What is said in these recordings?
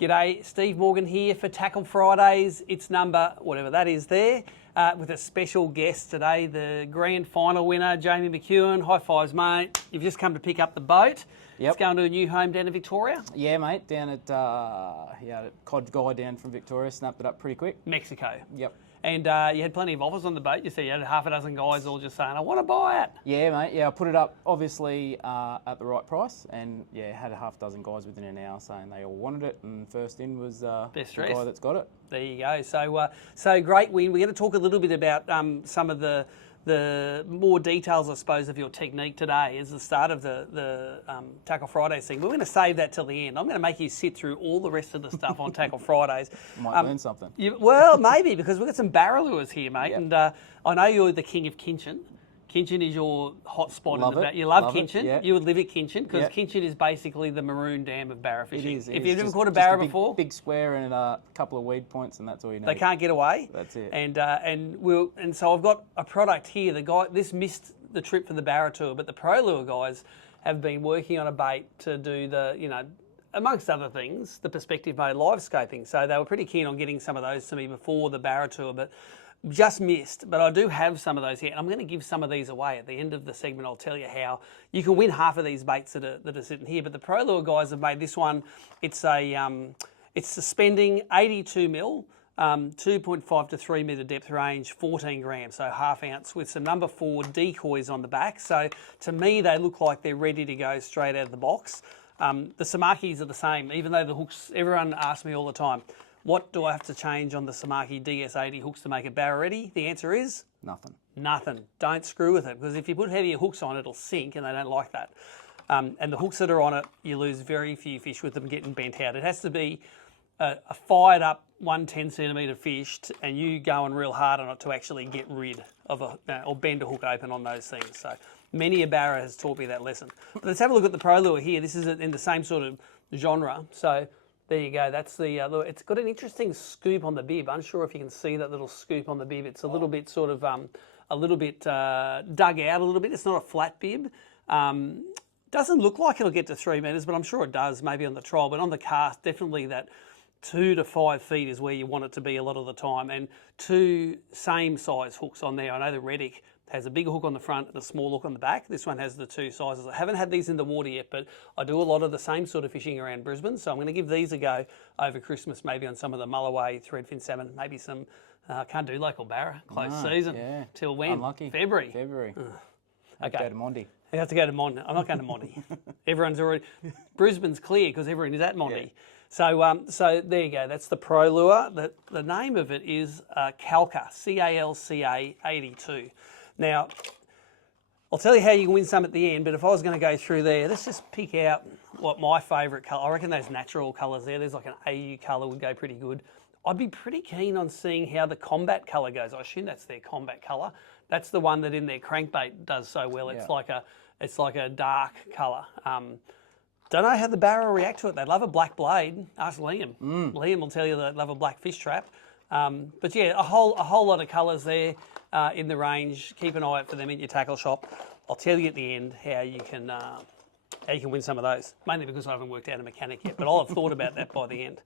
G'day, Steve Morgan here for Tackle Fridays. It's number, whatever that is there, with a special guest today, the grand final winner, Jamie McKeown. High fives, mate. You've just come to pick up the boat. Yep. It's going to a new home down in Victoria. Yeah, mate, down at Cod Guy down from Victoria, snapped it up pretty quick. Mexico. Yep. And you had plenty of offers on the boat. You said you had half a dozen guys all just saying, I want to buy it. Yeah, mate. Yeah, I put it up, obviously, at the right price. And, yeah, had a half dozen guys within an hour saying they all wanted it. And first in was the guy that's got it. There you go. So great win. We're going to talk a little bit about some of the more details, I suppose, of your technique today as the start of the Tackle Fridays thing. We're going to save that till the end. I'm going to make you sit through all the rest of the stuff on Tackle Fridays. Might learn something. Well, maybe, because we've got some barrelures here, mate. Yep. And I know you're the king of Kinchin. Kinchin is your hot spot in the back. You love Kinchin. Yeah. You would live at Kinchin because Kinchin is basically the maroon dam of barra fishing. It is. If you've never caught a barra before, big square and a couple of weed points, and that's all you need. They can't get away. That's it. And so I've got a product here. The guy, this missed the trip for the barra tour, but the ProLure guys have been working on a bait to do the, amongst other things, the perspective mode live scoping. So they were pretty keen on getting some of those to me before the barra tour, but just missed. But I do have some of those here. I'm going to give some of these away at the end of the segment. I'll tell you how you can win half of these baits that are sitting here. But the ProLure guys have made this one. It's suspending 82 mil, 2.5 to 3 metre depth range, 14 grams, so half ounce, with some number 4 decoys on the back. So to me, they look like they're ready to go straight out of the box. The Samakis are the same, even though the hooks, everyone asks me all the time, what do I have to change on the Samaki DS80 hooks to make it barra ready? The answer is Nothing. Nothing. Don't screw with it, because if you put heavier hooks on, it'll sink, and they don't like that. And the hooks that are on it, you lose very few fish with them getting bent out. It has to be a fired up 110 centimetre fish, and you going real hard on it to actually get rid of or bend a hook open on those things. So many a barra has taught me that lesson. But let's have a look at the ProLure here. This is in the same sort of genre. So there you go. That's the. It's got an interesting scoop on the bib. Unsure if you can see that little scoop on the bib. It's a little bit sort of dug out a little bit. It's not a flat bib. Doesn't look like it'll get to 3 metres, but I'm sure it does. Maybe on the trial, but on the cast, definitely that 2 to 5 feet is where you want it to be a lot of the time. And 2 same size hooks on there. I know the Reddick has a bigger hook on the front and a small hook on the back. This one has the 2 sizes. I haven't had these in the water yet, but I do a lot of the same sort of fishing around Brisbane. So I'm going to give these a go over Christmas, maybe on some of the mulloway, threadfin salmon, maybe some, can't do local barra, close season. Yeah. Till when? Unlucky. February. Okay. Go to Mondi. You have to go to Mondi. I'm not going to Mondi. Everyone's already, Brisbane's clear because everyone is at Mondi. Yeah. So there you go. That's the ProLure. The name of it is CALCA, CALCA 82. Now, I'll tell you how you can win some at the end, but if I was going to go through there, let's just pick out what my favourite colour. I reckon those natural colours there, there's like an AU colour would go pretty good. I'd be pretty keen on seeing how the combat colour goes. I assume that's their combat colour. That's the one that in their crankbait does so well. It's like a dark colour. Don't know how the barra react to it. They love a black blade. Ask Liam. Liam will tell you they love a black fish trap. But yeah, a whole lot of colours there in the range. Keep an eye out for them in your tackle shop. I'll tell you at the end how you can win some of those. Mainly because I haven't worked out a mechanic yet, but I'll have thought about that by the end.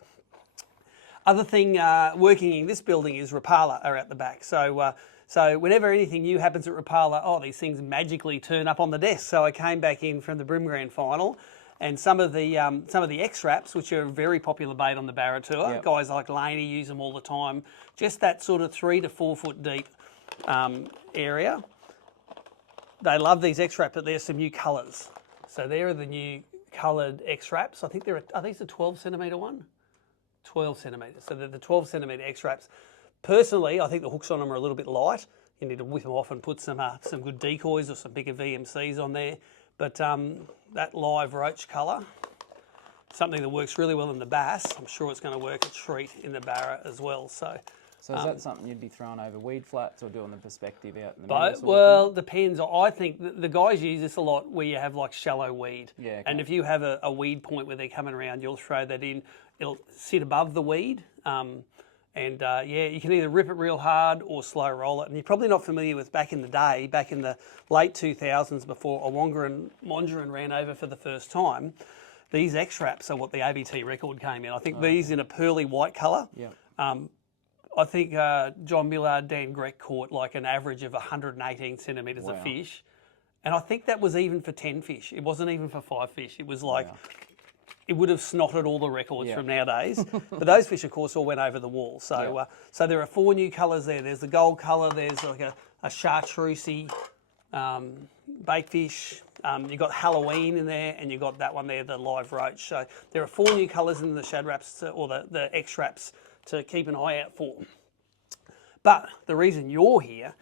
Other thing working in this building is Rapala are at the back. So whenever anything new happens at Rapala, these things magically turn up on the desk. So I came back in from the BREAM Grand Final, and some of the XRaps, which are a very popular bait on the barra tour, guys like Laney use them all the time. Just that sort of 3 to 4 foot deep area. They love these XRaps, but there's some new colours. So there are the new coloured XRaps. I think are these a 12 centimetre one? 12 centimetres. So they're the 12 centimetre XRaps. Personally, I think the hooks on them are a little bit light. You need to whip them off and put some good decoys or some bigger VMCs on there. But that live roach colour, something that works really well in the bass. I'm sure it's going to work a treat in the barra as well. So is that something you'd be throwing over weed flats or doing the perspective out in the middle? Well, depends. I think the guys use this a lot where you have like shallow weed. Yeah. Okay. And if you have a weed point where they're coming around, you'll throw that in. It'll sit above the weed. You can either rip it real hard or slow roll it. And you're probably not familiar with back in the late 2000s before Awonga and Mondrian ran over for the first time. these XRaps are what the ABT record came in. I think these in a pearly white colour. Yeah. I think John Millard, Dan Grech caught like an average of 118 centimetres of fish. And I think that was even for 10 fish. It wasn't even for 5 fish. It was like, it would have snotted all the records from nowadays. But those fish, of course, all went over the wall. So so there are 4 new colours there. There's the gold colour, there's like a chartreusey baitfish. You've got Halloween in there, and you've got that one there, the live roach. So there are 4 new colours in the shadraps, or the XRaps, to keep an eye out for. But the reason you're here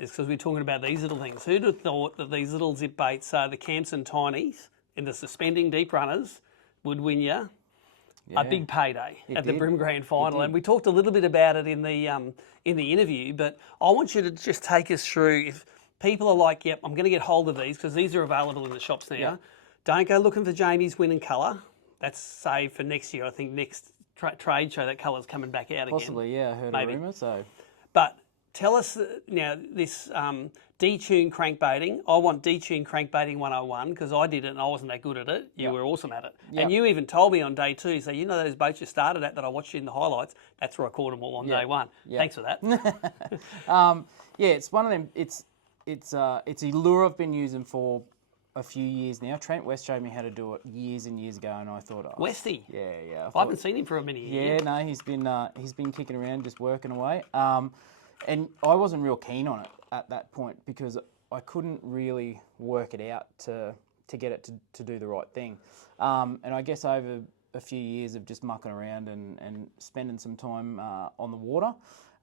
is because we're talking about these little things. Who'd have thought that these little zip baits, the Campson Tinies, in the suspending deep runners, would win you a big payday at the BREAM Grand Final? And we talked a little bit about it in the interview, but I want you to just take us through. If people are like, yep, I'm going to get hold of these because these are available in the shops now, don't go looking for Jamie's winning colour. That's saved for next year. I think next trade show that colour's coming back out again. Possibly, yeah, I heard a rumour, so... But tell us now this detuned crankbaiting. I want detuned crankbaiting 101 because I did it and I wasn't that good at it. You were awesome at it. And you even told me on day 2, so you know those boats you started at that I watched you in the highlights, that's where I caught them all on day 1. Thanks for that. It's one of them, it's a lure I've been using for a few years now. Trent West showed me how to do it years and years ago, and I thought, Westy. Yeah. I haven't seen him for a minute. Yeah, no, he's been kicking around, just working away. And I wasn't real keen on it at that point because I couldn't really work it out to get it to do the right thing. And I guess over a few years of just mucking around and spending some time on the water,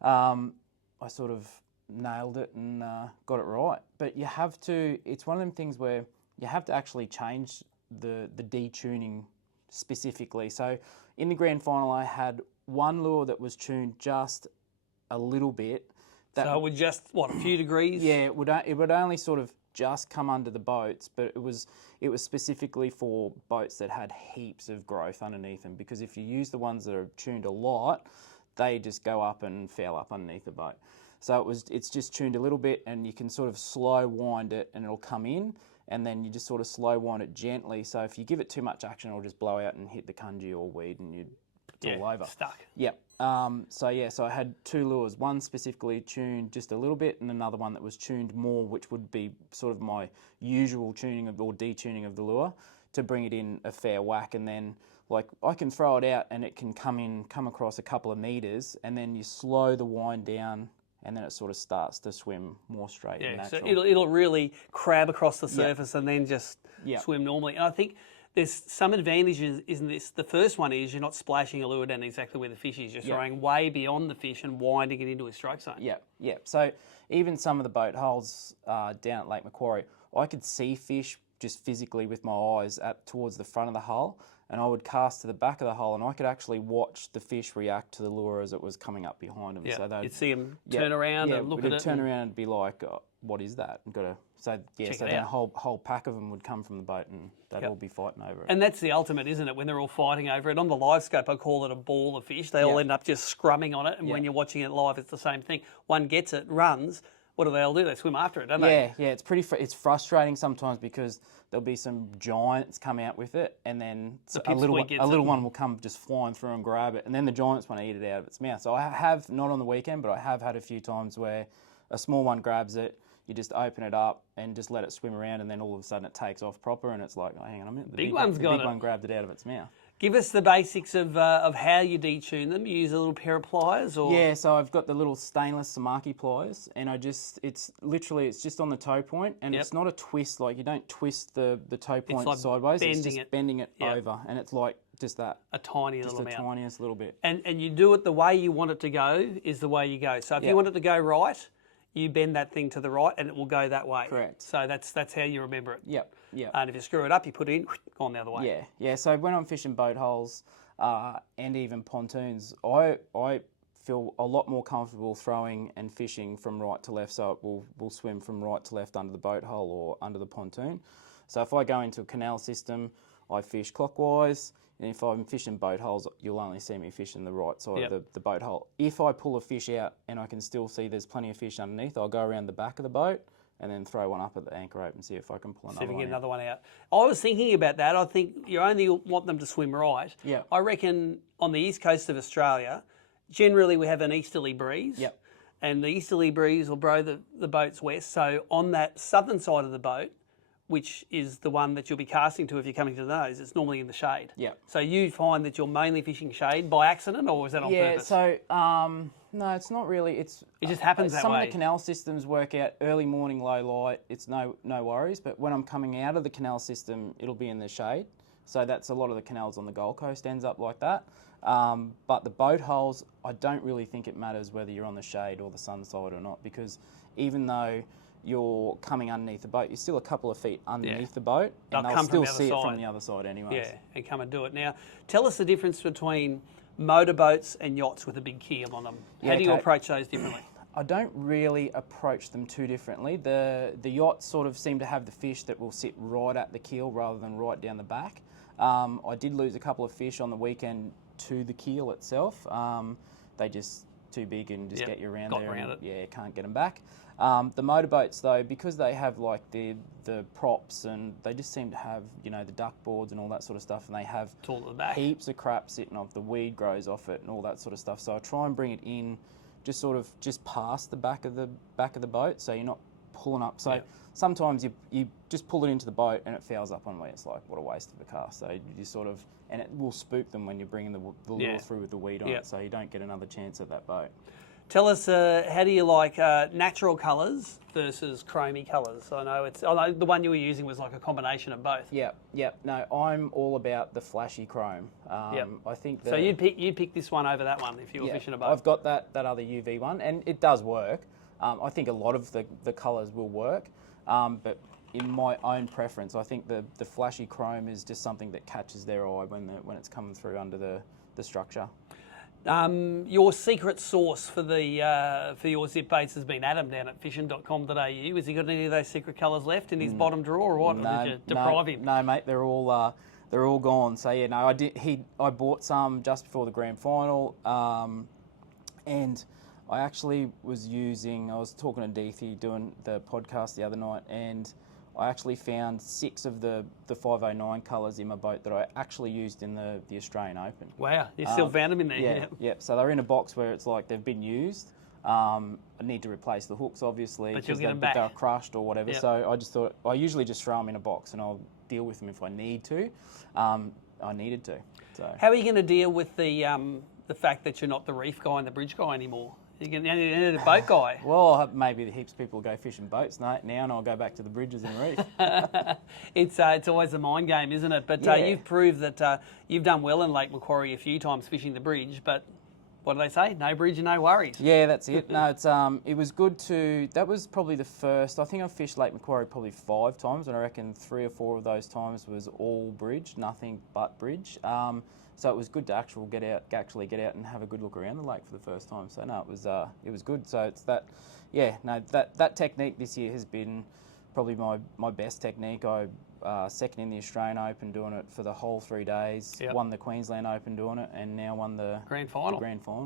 I sort of nailed it and got it right. But you have to, it's one of them things where you have to actually change the detuning specifically. So in the grand final, I had one lure that was tuned just a little bit. So it would just, a few degrees? Yeah, it would only sort of just come under the boats, but it was specifically for boats that had heaps of growth underneath them, because if you use the ones that are tuned a lot, they just go up and foul up underneath the boat. So it's just tuned a little bit, and you can sort of slow wind it and it'll come in, and then you just sort of slow wind it gently. So if you give it too much action, it'll just blow out and hit the kanji or weed, and it's all over. Stuck. Yep. So I had 2 lures, one specifically tuned just a little bit, and another one that was tuned more, which would be sort of my usual tuning or detuning of the lure, to bring it in a fair whack. And then like I can throw it out and it can come across a couple of meters, and then you slow the wind down, and then it sort of starts to swim more straight and natural. So it'll really crab across the surface and then just swim normally. And I think there's some advantages in this. The first one is you're not splashing a lure down exactly where the fish is. You're throwing way beyond the fish and winding it into a stroke zone. Yeah. So even some of the boat holes down at Lake Macquarie, I could see fish just physically with my eyes towards the front of the hull, and I would cast to the back of the hull, and I could actually watch the fish react to the lure as it was coming up behind them. Yeah. So you'd see them turn around and look at it. Turn around and be like, what is that? So then a whole pack of them would come from the boat, and they'd all be fighting over it. And that's the ultimate, isn't it? When they're all fighting over it. On the live scope, I call it a ball of fish. They all end up just scrumming on it, and when you're watching it live, it's the same thing. One gets it, runs. What do they all do? They swim after it, don't they? Yeah. It's frustrating sometimes because there'll be some giants come out with it, and then a little one will come just flying through and grab it, and then the giants want to eat it out of its mouth. So I have, not on the weekend, but I have had a few times where a small one grabs it, you just open it up and just let it swim around, and then all of a sudden it takes off proper, and it's like, oh, hang on a minute, the big one grabbed it out of its mouth. Give us the basics of how you detune them. You use a little pair of pliers, or so I've got the little stainless Samaki pliers, and it's just on the toe point, and it's not a twist. Like, you don't twist the toe point sideways. It's just bending it over, and it's like just that tiniest little bit. And you do it the way you want it to go is the way you go. So if you want it to go right, you bend that thing to the right, and it will go that way. Correct. So that's how you remember it. Yep. And if you screw it up, you put it in, gone the other way. Yeah. So when I'm fishing boat holes and even pontoons, I feel a lot more comfortable throwing and fishing from right to left, so it will swim from right to left under the boat hole or under the pontoon. So if I go into a canal system, I fish clockwise, and if I'm fishing boat holes, you'll only see me fishing the right side of the boat hole. If I pull a fish out and I can still see there's plenty of fish underneath, I'll go around the back of the boat and then throw one up at the anchor rope and see if I can pull See another if we one get out. another one out. I was thinking about that. I think you only want them to swim right. Yeah. I reckon on the east coast of Australia, generally we have an easterly breeze. Yep. And the easterly breeze will blow the boats west. So on that southern side of the boat, which is the one that you'll be casting to if you're coming to the nose, it's normally in the shade. Yep. So you find that you're mainly fishing shade by accident, or is that on purpose? So no, it's not really. It just happens that Some way. of the canal systems work out early morning, low light. It's no worries. But when I'm coming out of the canal system, it'll be in the shade. So that's a lot of the canals on the Gold Coast ends up like that. But the boat holes, I don't really think it matters whether you're on the shade or the sun side or not, because even though you're coming underneath the boat, you're still a couple of feet underneath the boat, and they'll still see it from the other side anyway. Yeah, and come and do it. Now, tell us the difference between motorboats and yachts with a big keel on them. How do you approach those differently? I don't really approach them too differently. The yachts sort of seem to have the fish that will sit right at the keel rather than right down the back. I did lose a couple of fish on the weekend to the keel itself. They just too big and just get you around there. Yeah, can't get them back. The motorboats though, because they have like the props, and they just seem to have, you know, the duck boards and all that sort of stuff, and they have heaps of crap sitting off, the weed grows off it and all that sort of stuff. So I try and bring it in just past the back of the boat, so you're not pulling up. So sometimes you just pull it into the boat and it fouls up on me. It's like, what a waste of a cast. So you sort of, and it will spook them when you're bringing the lure through with the weed on it, so you don't get another chance at that boat. Tell us, how do you like natural colours versus chromy colours? I know the one you were using was like a combination of both. Yeah. No, I'm all about the flashy chrome. I think so. You'd pick this one over that one if you were fishing a boat. I've got that other UV one, and it does work. I think a lot of the colours will work, but in my own preference, I think the flashy chrome is just something that catches their eye when it's coming through under the structure. Your secret sauce for your zip baits has been Adam down at fishing.com.au. Has he got any of those secret colours left in his bottom drawer, or what? No, or did you deprive him? No, mate, they're all gone. So yeah, no, I bought some just before the grand final, and I actually I was talking to Deethy doing the podcast the other night, and I actually found 6 of the 509 colours in my boat that I actually used in the Australian Open. Wow, you still found them in there? Yeah. So they're in a box where it's like they've been used. I need to replace the hooks, obviously, but you'll get them back. They're crushed or whatever. So I just thought, I usually just throw them in a box and I'll deal with them if I need to. I needed to. So how are you going to deal with the fact that you're not the reef guy and the bridge guy anymore? You're a boat guy. Well, maybe heaps of people go fishing boats now, and I'll go back to the bridges and reef. It's always a mind game, isn't it? But you've proved that you've done well in Lake Macquarie a few times fishing the bridge, but what do they say? No bridge and no worries. Yeah, that's it. No, it was good to. That was probably the first. I think I've fished Lake Macquarie probably 5 times, and I reckon 3 or 4 of those times was all bridge, nothing but bridge. So it was good to actually get out and have a good look around the lake for the first time. So no, it was good. So it's that, that technique this year has been probably my best technique. I second in the Australian Open doing it for the whole 3 days. Won the Queensland Open doing it, and now won the Grand Final.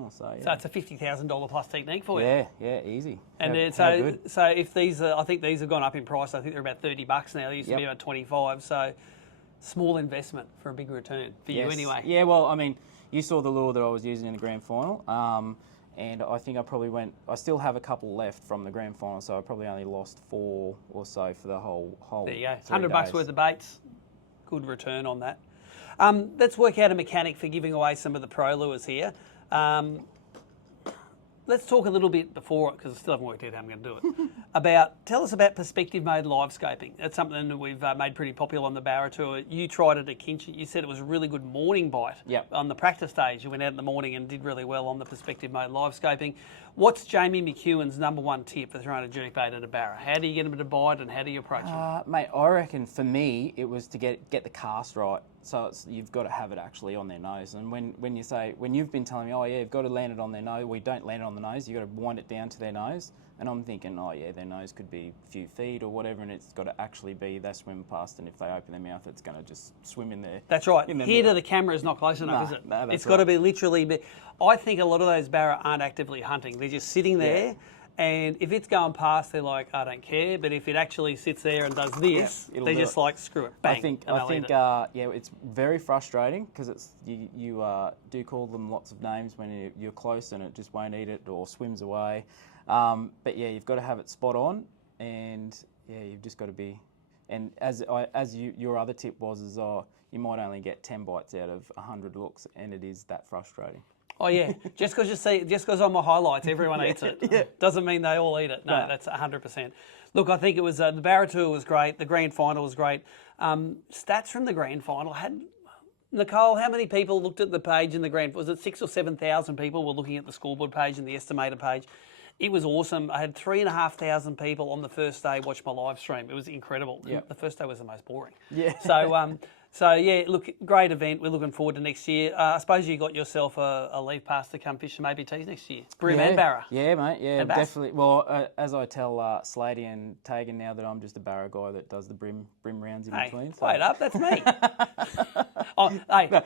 So it's a $50,000 plus technique for you. Yeah, easy. And so if these I think these have gone up in price. I think they're about $30 now. They used to be about 25. So small investment for a big return for you anyway. Yeah, well, I mean, you saw the lure that I was using in the Grand Final, and I think I still have a couple left from the Grand Final, so I probably only lost 4 or so for the whole there you go. 3 $100 days. worth of baits. Good return on that. Let's work out a mechanic for giving away some of the pro lures here. Let's talk a little bit before it, because I still haven't worked out how I'm going to do it. Tell us about perspective mode live scoping. That's something that we've made pretty popular on the Barra Tour. You tried it at Kinchi. You said it was a really good morning bite. On the practice stage, you went out in the morning and did really well on the perspective mode live scoping. What's Jamie McKeown's #1 tip for throwing a jerkbait at a Barra? How do you get them to bite, and how do you approach it? Mate, I reckon for me it was to get the cast right. So you've got to have it actually on their nose. And when you've been telling me, oh yeah, you've got to land it on their nose, we don't land it on the nose, you've got to wind it down to their nose. And I'm thinking, oh yeah, their nose could be a few feet or whatever, and it's got to actually be they swim past, and if they open their mouth, it's going to just swim in there. That's right. Here to the camera is not close enough, is it? No, it's got to be literally. I think a lot of those Barra aren't actively hunting. They're just sitting there. And if it's going past, they're like, I don't care. But if it actually sits there and does this, it'll they're do just it. like, screw it, bang. I think yeah, it's very frustrating because you do call them lots of names when you're close and it just won't eat it or swims away. But yeah, you've got to have it spot on, and yeah, you've just got to be. And your other tip was you might only get 10 bites out of 100 looks, and it is that frustrating. Oh yeah, just because on my highlights everyone eats it, doesn't mean they all eat it. No, that's 100%. Look, I think it was the Barra Tour was great. The Grand Final was great. Stats from the Grand Final had. Nicole, how many people looked at the page in the Grand? Was it 6,000 or 7,000 people were looking at the scoreboard page and the estimator page? It was awesome. I had 3,500 people on the first day watch my live stream. It was incredible. Yep. The first day was the most boring. Yeah. So yeah, look, great event. We're looking forward to next year. I suppose you got yourself a leave pass to come fish and maybe tease next year. BREAM and Barra. Yeah, mate. Yeah, and bass. definitely. Well, as I tell Slady and Tagan now that I'm just a Barra guy that does the BREAM rounds in between. So. Wait up, that's me. I'm a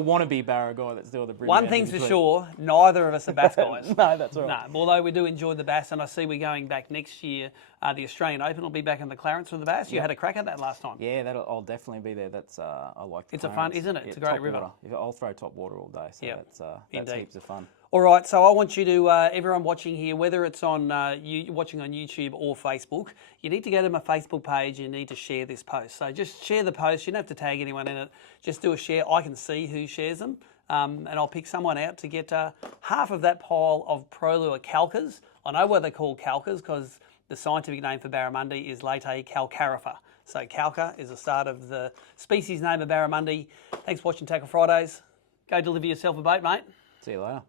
wannabe Barra guy that's doing the BREAM One rounds thing's in for between. sure, neither of us are bass guys. No, that's all right. No, although we do enjoy the bass, and I see we're going back next year. The Australian Open will be back in the Clarence with the bass. You had a crack at that last time. Yeah, I'll definitely be there. That's I like. It's a fun, isn't it? It's a great river. Water. I'll throw top water all day. So that's heaps of fun. All right, so I want you to, everyone watching here, whether it's on watching on YouTube or Facebook, you need to go to my Facebook page. You need to share this post. So just share the post. You don't have to tag anyone in it. Just do a share. I can see who shares them, and I'll pick someone out to get half of that pile of ProLure CALCAs. I know why they're called CALCAs because the scientific name for Barramundi is Late calcarifer. So CALCA is the start of the species name of Barramundi. Thanks for watching Tackle Fridays. Go deliver yourself a bait, mate. See you later.